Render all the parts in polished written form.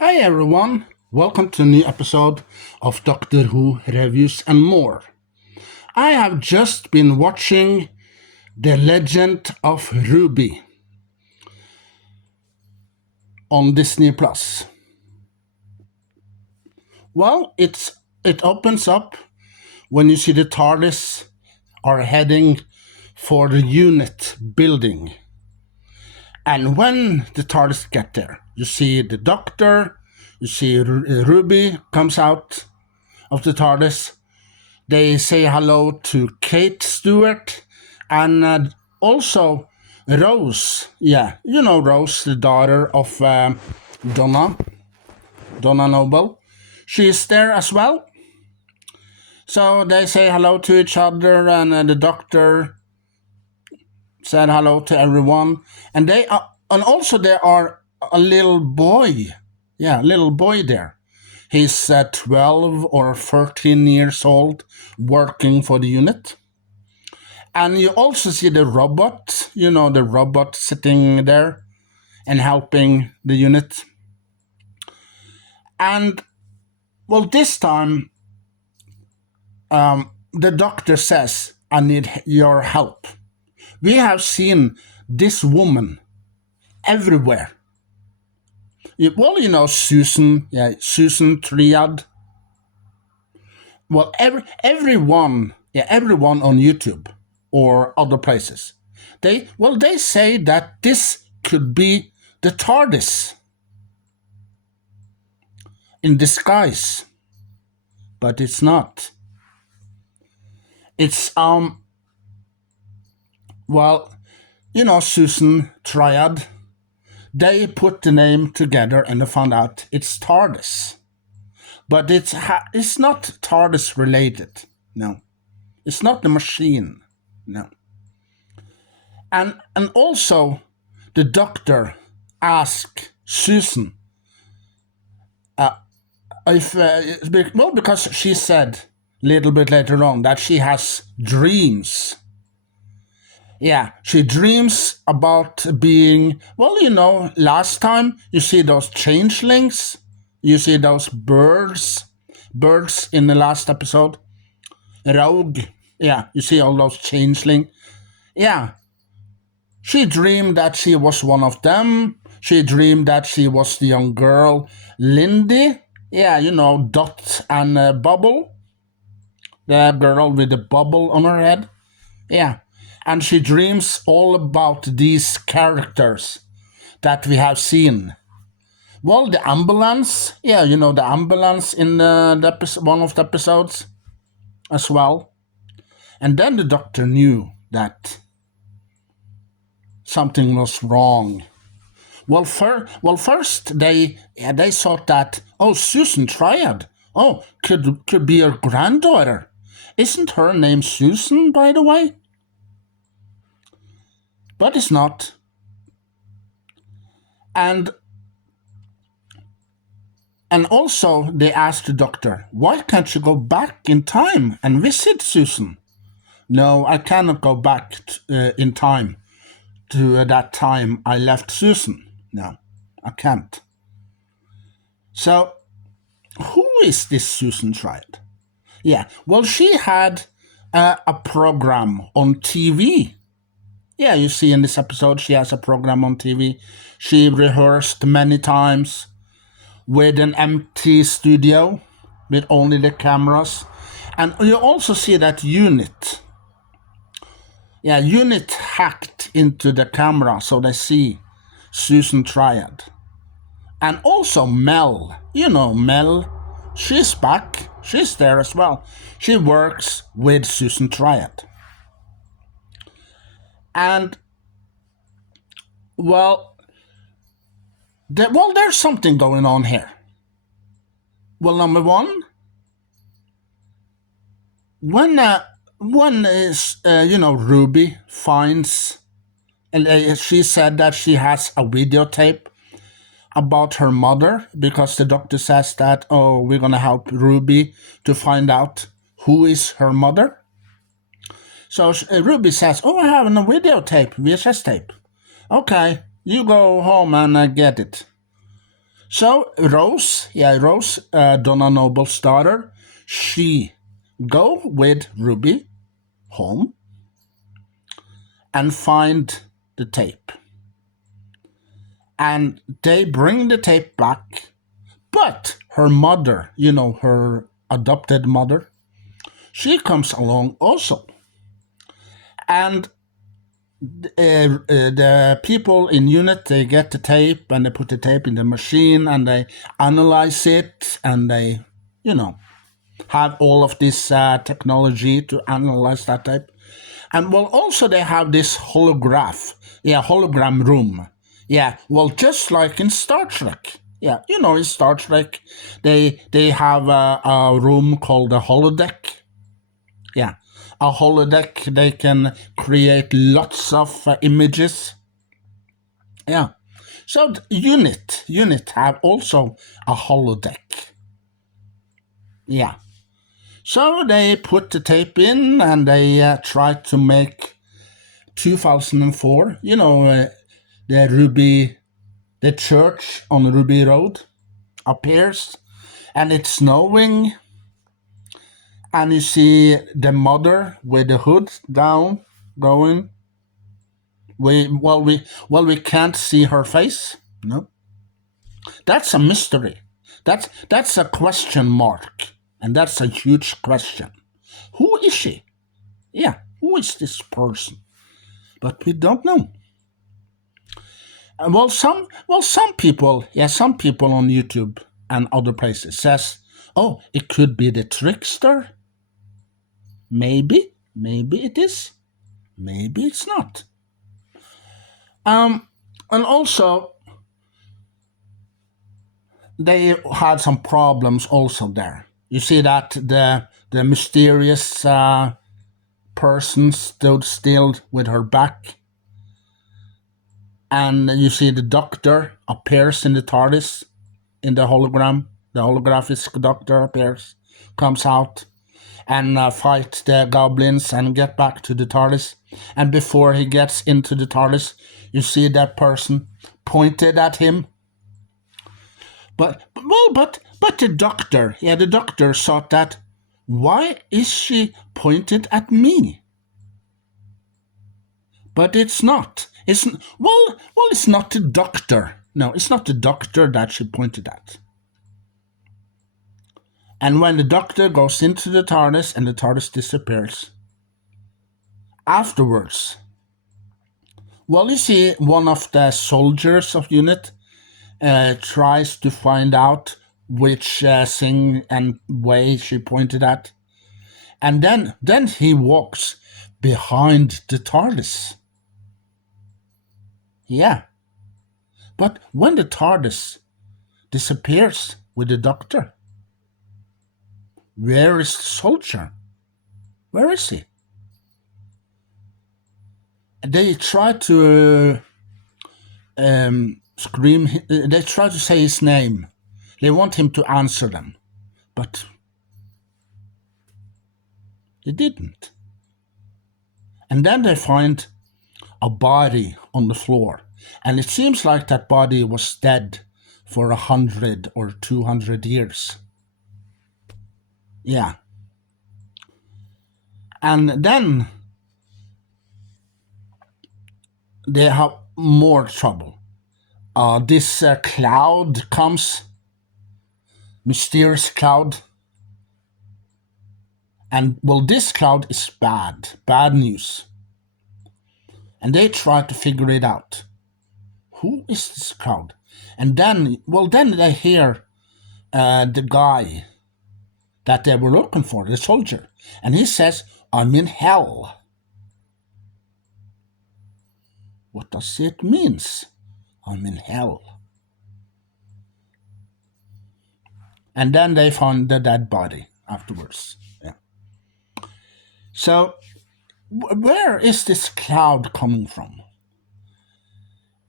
Hi everyone, welcome to a new episode of Doctor Who Reviews and More. I have just been watching The Legend of Ruby on Disney Plus. Well, it opens up when you see the TARDIS are heading for the unit building. And when the TARDIS get there, you see the Doctor, you see Ruby comes out of the TARDIS. They say hello to Kate Stewart and also Rose. Yeah, you know Rose, the daughter of Donna Noble. She's there as well. So they say hello to each other, and the doctor said hello to everyone. And and also there are a little boy. Yeah, little boy there. He's 12 or 13 years old, working for the unit. And you also see the robot, the robot sitting there and helping the unit. And, well, this time, the doctor says, I need your help. We have seen this woman everywhere. Well, Susan, Susan Triad. Well, everyone on YouTube or other places, they say that this could be the TARDIS in disguise, but it's not. It's Susan Triad. They put the name together and they found out it's TARDIS, but it's not TARDIS related. No, it's not the machine. No, and also the doctor asked Susan because she said a little bit later on that she has dreams. Yeah, she dreams about being, last time you see those changelings, you see those birds in the last episode. Rogue, yeah, you see all those changeling. Yeah, she dreamed that she was one of them. She dreamed that she was the young girl, Lindy. Yeah, Dot and Bubble. The girl with the bubble on her head. Yeah. And she dreams all about these characters that we have seen. Well, the ambulance. Yeah, the ambulance in one of the episodes as well. And then the doctor knew that something was wrong. Well, first they thought that, Susan Triad, could be her granddaughter. Isn't her name Susan, by the way? But it's not. And also they asked the doctor, why can't you go back in time and visit Susan? No, I cannot go back in time to that time I left Susan. No, I can't. So, who is this Susan Triad? Yeah, well, she had a program on TV. Yeah, you see in this episode, she has a program on TV. She rehearsed many times with an empty studio, with only the cameras. And you also see that Unit. Yeah, Unit hacked into the camera so they see Susan Triad. And also Mel. Mel, she's back. She's there as well. She works with Susan Triad. And, there's something going on here. Well, number one, when Ruby finds, and she said that she has a videotape about her mother, because the doctor says that, we're going to help Ruby to find out who is her mother. So Ruby says, I have a videotape, VHS tape. Okay, you go home and get it. So Rose, Donna Noble's daughter, she go with Ruby home and find the tape. And they bring the tape back, but her mother, her adopted mother, she comes along also. And the people in unit, they get the tape and they put the tape in the machine and they analyze it and they, have all of this technology to analyze that tape. And well, also they have this hologram room. Yeah, well, just like in Star Trek. Yeah, in Star Trek, they have a room called a holodeck. Yeah, a holodeck, they can create lots of images. Yeah, so unit have also a holodeck. Yeah, so they put the tape in and they tried to make 2004, the church on Ruby Road appears, and it's snowing, and you see the mother with the hood down going. We can't see her face. No, that's a mystery. That's a question mark, and that's a huge question. Who is she? Yeah, who is this person? But we don't know. Some people, some people on YouTube and other places says, oh, it could be the trickster. Maybe it is. Maybe it's not. And also, they had some problems also there. You see that the mysterious person stood still with her back, and you see the doctor appears in the TARDIS, in the hologram. The holographic doctor appears, comes out, and fight the goblins and get back to the TARDIS. And before he gets into the TARDIS, you see that person pointed at him. But the doctor thought that, why is she pointed at me? But it's not. It's not the doctor. No, it's not the doctor that she pointed at. And when the doctor goes into the TARDIS and the TARDIS disappears, afterwards, you see one of the soldiers of unit tries to find out which thing and way she pointed at. And then he walks behind the TARDIS. Yeah. But when the TARDIS disappears with the doctor, where is the soldier? Where is he? They try to scream, they try to say his name. They want him to answer them, but he didn't. And then they find a body on the floor, and it seems like that body was dead for 100 or 200 years. Yeah. And then they have more trouble. This cloud comes, mysterious cloud. And this cloud is bad news. And they try to figure it out. Who is this cloud? And then they hear the guy that they were looking for, the soldier. And he says, I'm in hell. What does it mean? I'm in hell. And then they found the dead body afterwards. Yeah. So, where is this cloud coming from?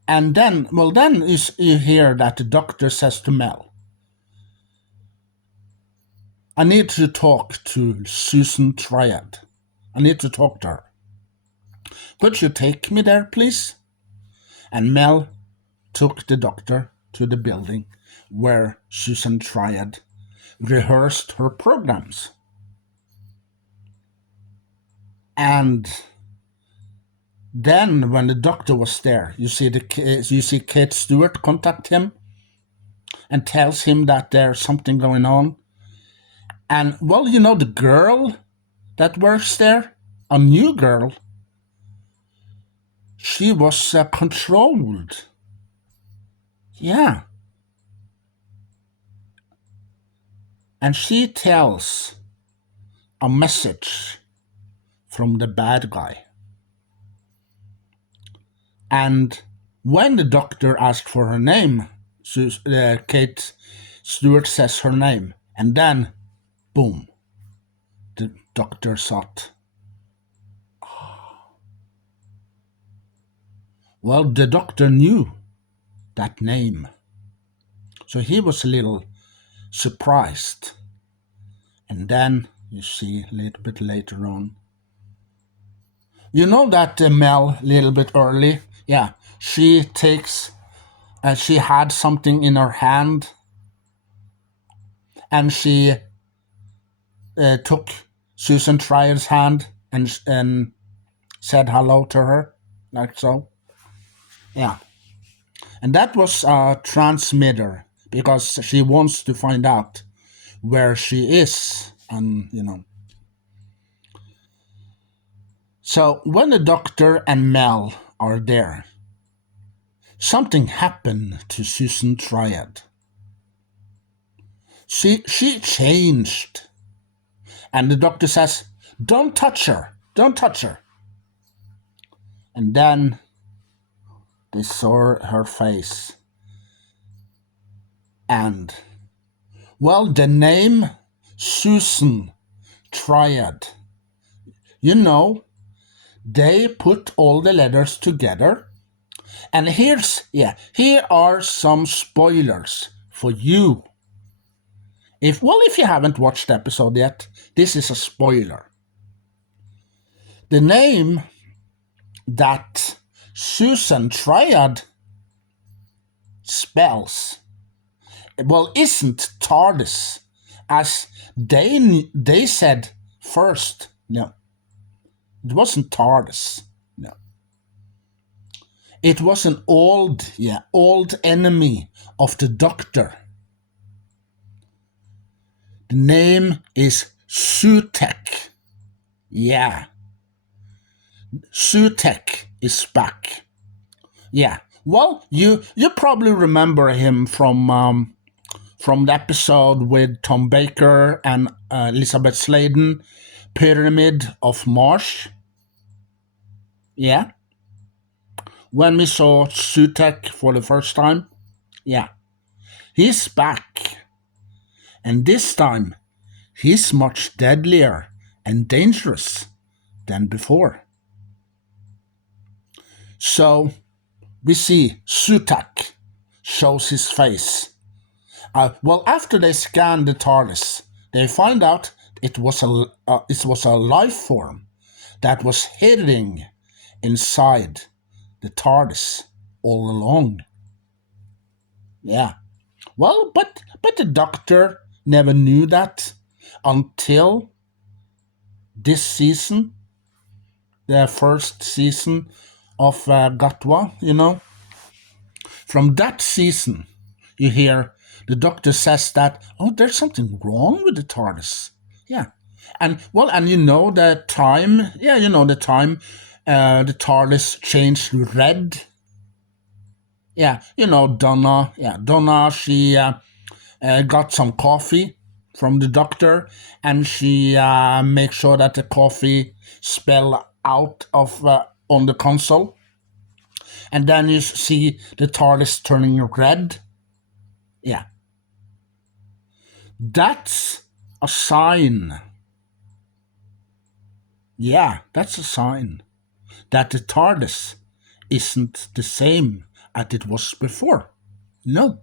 And then you hear that the doctor says to Mel, I need to talk to Susan Triad. I need to talk to her. Could you take me there, please? And Mel took the doctor to the building where Susan Triad rehearsed her programs. And then when the doctor was there, you see Kate Stewart contact him and tells him that there's something going on. And well, the girl that works there, a new girl, she was controlled. Yeah. And she tells a message from the bad guy. And when the doctor asked for her name, Kate Stewart says her name. And then, boom, the doctor thought, well, the doctor knew that name. So he was a little surprised. And then, you see, a little bit later on, you know that Mel, a little bit early, yeah, she had something in her hand, and she took Susan Triad's hand and said hello to her, like so. Yeah. And that was a transmitter, because she wants to find out where she is, and So when the doctor and Mel are there, something happened to Susan Triad. She changed. And the doctor says, don't touch her, don't touch her. And then they saw her face. And, well, the name Susan Triad, they put all the letters together. And here are some spoilers for you. If you haven't watched the episode yet, this is a spoiler. The name that Susan Triad spells, well, isn't TARDIS, as they said first. No, it wasn't TARDIS. No, it was an old enemy of the Doctor. The name is Sutekh. Yeah. Sutekh is back. Yeah. Well, you probably remember him from the episode with Tom Baker and Elizabeth Sladen, Pyramid of Mars. Yeah. When we saw Sutekh for the first time. Yeah. He's back. And this time, he's much deadlier and dangerous than before. So, we see Sutekh shows his face. Well, after they scanned the TARDIS, they find out it was a life form that was hiding inside the TARDIS all along. Yeah. Well, but the Doctor never knew that until this season, the first season of Gatwa, From that season, you hear the Doctor says that, there's something wrong with the TARDIS. Yeah. And the time, the time the TARDIS changed to red. Yeah, Donna, she got some coffee from the Doctor, and she makes sure that the coffee spill out of on the console. And then you see the TARDIS turning red. Yeah. That's a sign. Yeah, that's a sign that the TARDIS isn't the same as it was before. No.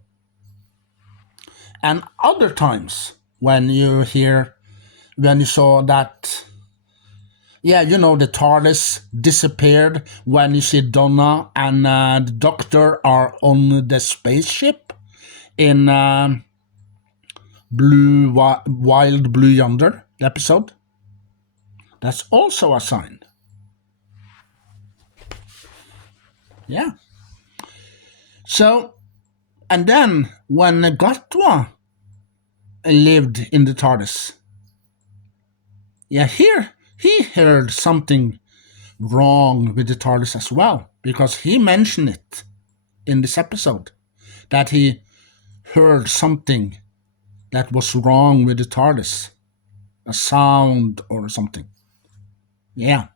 And other times when you saw that, the TARDIS disappeared when you see Donna and the Doctor are on the spaceship in Wild Blue Yonder episode. That's also a sign. Yeah. So, and then when Gatwa lived in the TARDIS, yeah, here he heard something wrong with the TARDIS as well, because he mentioned it in this episode, that he heard something that was wrong with the TARDIS, a sound or something. Yeah.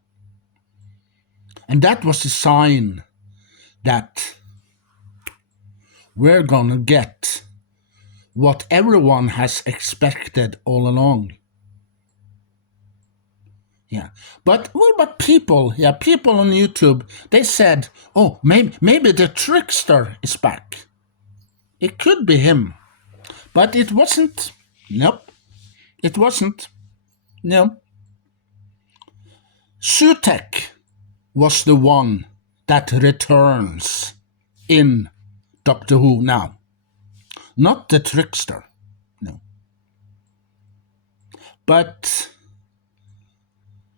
And that was a sign that we're gonna get what everyone has expected all along. Yeah, but people on YouTube, they said, oh, maybe the trickster is back. It could be him, but it wasn't. Nope, it wasn't. No. Sutekh was the one that returns in Doctor Who now, not the trickster. No. But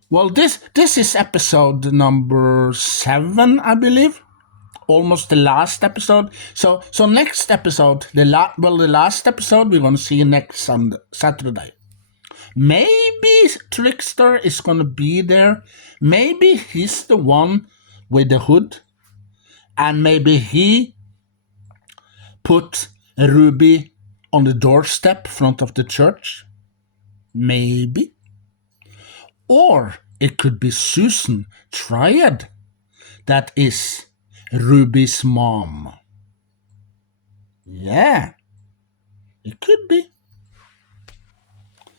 well, this is episode number 7, I believe. Almost the last episode. So next episode, the last episode we're gonna see next Saturday. Maybe Trickster is gonna be there. Maybe he's the one with the hood, and maybe he put Ruby on the doorstep front of the church. Maybe. Or it could be Susan Triad that is Ruby's mom. Yeah, it could be.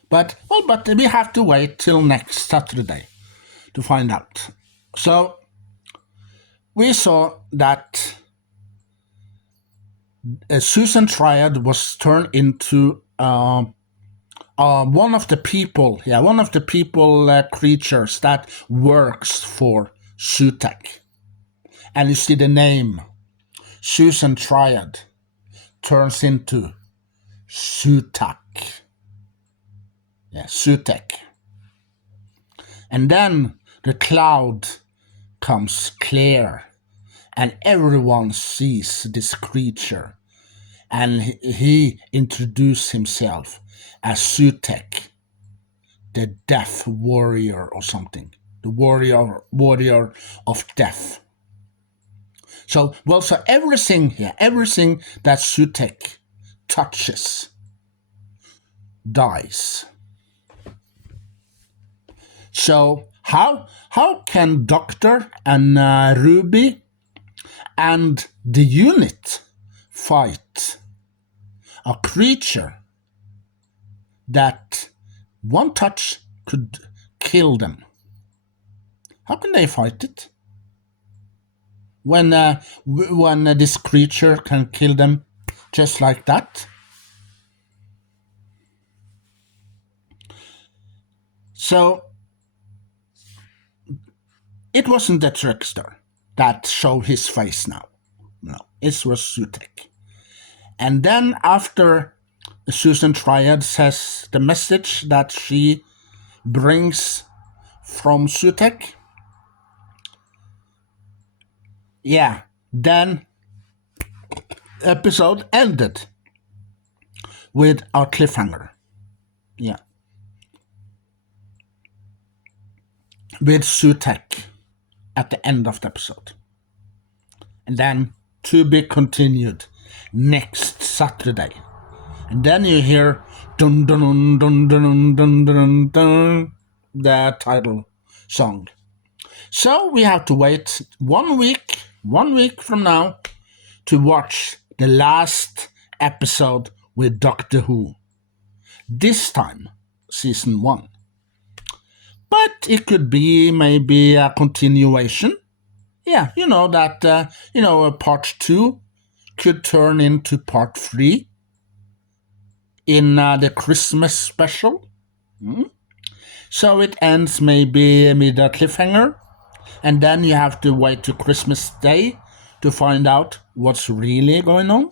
But we have to wait till next Saturday to find out. So we saw that Susan Triad was turned into one of the people creatures that works for Sutekh. And you see the name, Susan Triad, turns into Sutekh. Yeah, Sutekh. And then the cloud comes clear, and everyone sees this creature. And he introduced himself as Sutekh, the Death Warrior or something. The warrior of death. So everything that Sutekh touches dies. So how can Doctor and Ruby and the unit fight a creature that one touch could kill them? How can they fight it? When this creature can kill them just like that? So it wasn't the trickster that showed his face now. No, it was Sutekh. And then after Susan Triad says the message that she brings from Sutekh, yeah, then episode ended with a cliffhanger. Yeah. With Sutekh at the end of the episode. And then to be continued next Saturday. And then you hear dun dun dun dun dun dun dun, the title song. So we have to wait 1 week from now to watch the last episode with Doctor Who. This time, season 1. But it could be maybe a continuation. Yeah, part 2 could turn into part 3 in the Christmas special. So it ends maybe with a cliffhanger, and then you have to wait to Christmas Day to find out what's really going on.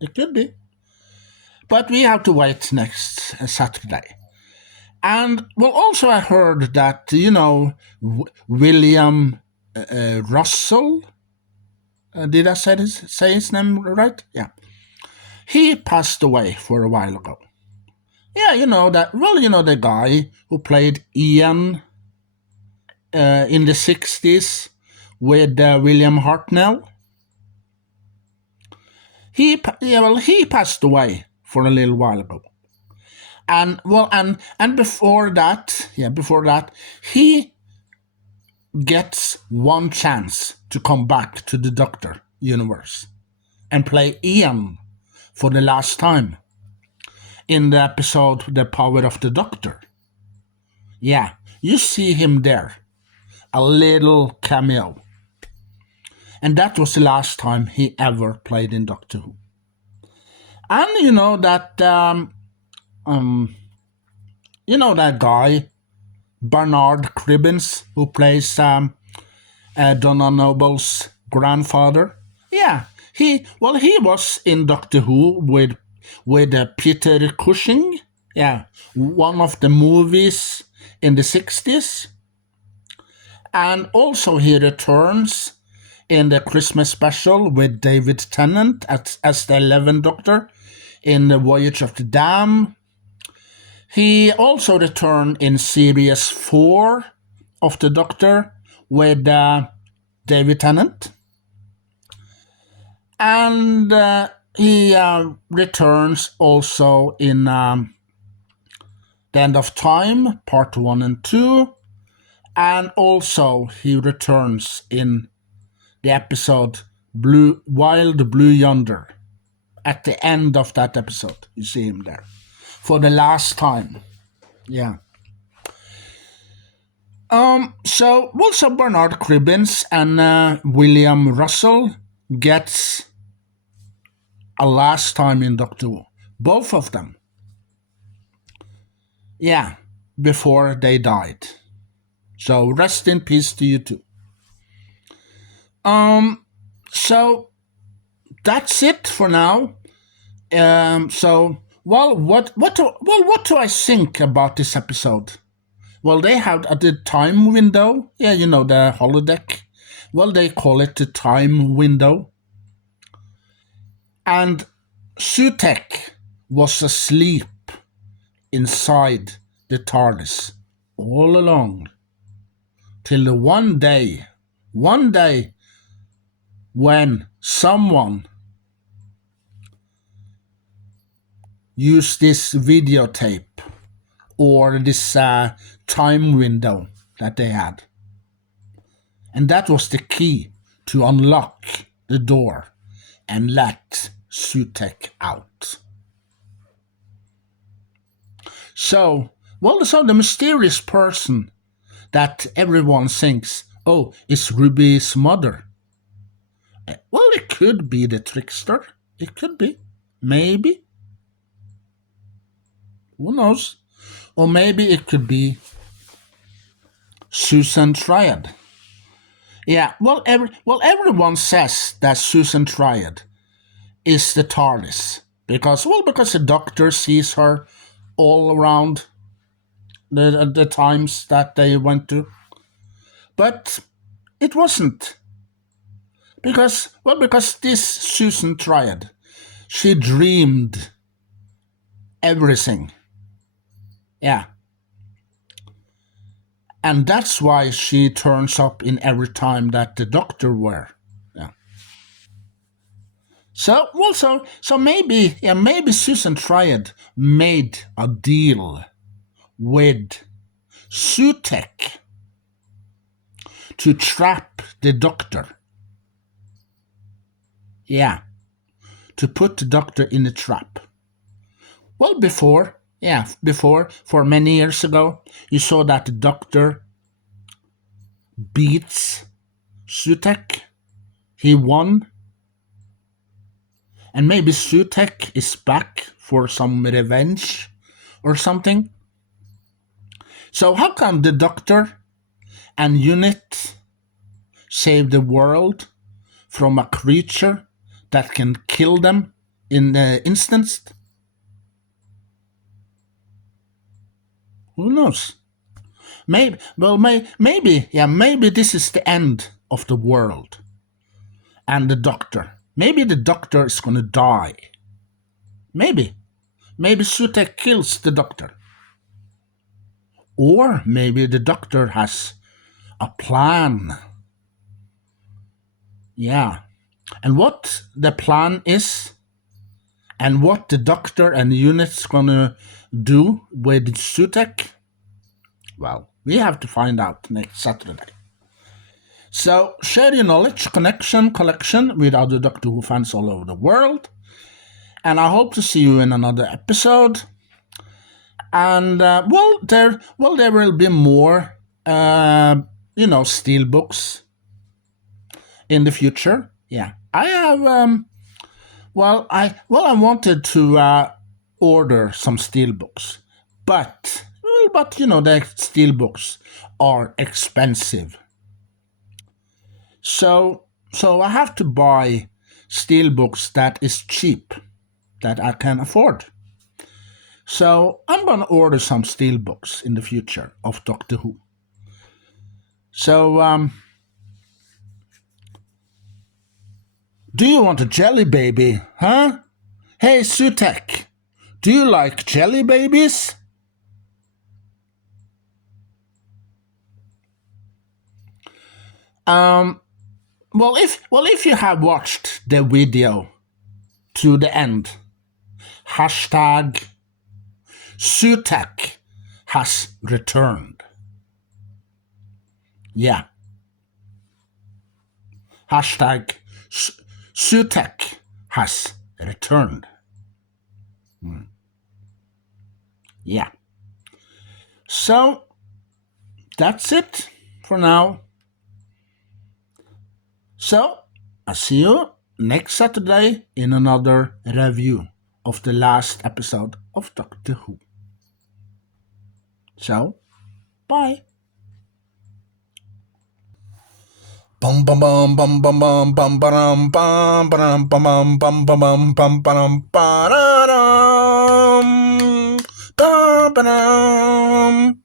It could be. But we have to wait next Saturday. And well, also I heard that, William Russell, did I say his name right? Yeah. He passed away for a while ago. Yeah, the guy who played Ian in the 60s with William Hartnell. He passed away for a little while ago. And before that, he gets one chance to come back to the Doctor universe and play Ian for the last time in the episode The Power of the Doctor. Yeah, you see him there. A little cameo. And that was the last time he ever played in Doctor Who. And that guy, Bernard Cribbins, who plays Donna Noble's grandfather. Yeah, he was in Doctor Who with Peter Cushing. Yeah, one of the movies in the 60s. And also he returns in the Christmas special with David Tennant as the 11th Doctor in The Voyage of the Dam. He also returned in Series 4 of the Doctor with David Tennant. And he returns also in The End of Time, Part 1 and 2. And also he returns in the episode Wild Blue Yonder. At the end of that episode, you see him there. For the last time. Yeah. So also Bernard Cribbins and William Russell gets a last time in Doctor Who. Both of them. Yeah, before they died. So rest in peace to you too. So that's it for now. What do I think about this episode? Well, they have the time window. Yeah, the holodeck. Well, they call it the time window. And Sutekh was asleep inside the TARDIS all along. Till the one day when someone used this videotape or this time window that they had. And that was the key to unlock the door and let Sutekh out. So the mysterious person that everyone thinks, is Ruby's mother. Well, it could be the trickster. It could be. Maybe. Who knows? Or maybe it could be Susan Triad. Yeah, everyone says that Susan Triad is the TARDIS. Because the Doctor sees her all around the times that they went to. But it wasn't. Because this Susan Triad, she dreamed everything. Yeah. And that's why she turns up in every time that the Doctor were. Yeah. So maybe Susan Triad made a deal with Sutekh to trap the Doctor. Yeah. To put the Doctor in a trap. Well, before, for many years ago, you saw that the Doctor beats Sutekh. He won. And maybe Sutekh is back for some revenge or something. So how come the Doctor and UNIT save the world from a creature that can kill them in the instance? Who knows? Maybe this is the end of the world. And the doctor. Maybe the doctor is gonna die. Maybe. Maybe Sutek kills the doctor. Or maybe the doctor has a plan. Yeah. And what the plan is, and what the doctor and the unit's gonna do with Sutek, well, we have to find out next Saturday. So share your knowledge, connection, collection with other Doctor Who fans all over the world. And I hope to see you in another episode. And there will be more, steel books in the future. Yeah, I have. I wanted to order some steel books, but the steel books are expensive. So I have to buy steel books that is cheap, that I can afford. So I'm gonna order some steel books in the future of Doctor Who. So do you want a jelly baby, huh? Hey Sutek, do you like jelly babies? If you have watched the video to the end, hashtag Sutek has returned. Yeah. Hashtag Sutek has returned. Yeah. So that's it for now. So I'll see you next Saturday in another review of the last episode of Doctor Who. So, bye. Bum bum bum bum bum bum bum bum bum bum bum bum bum bum bum bum bum bum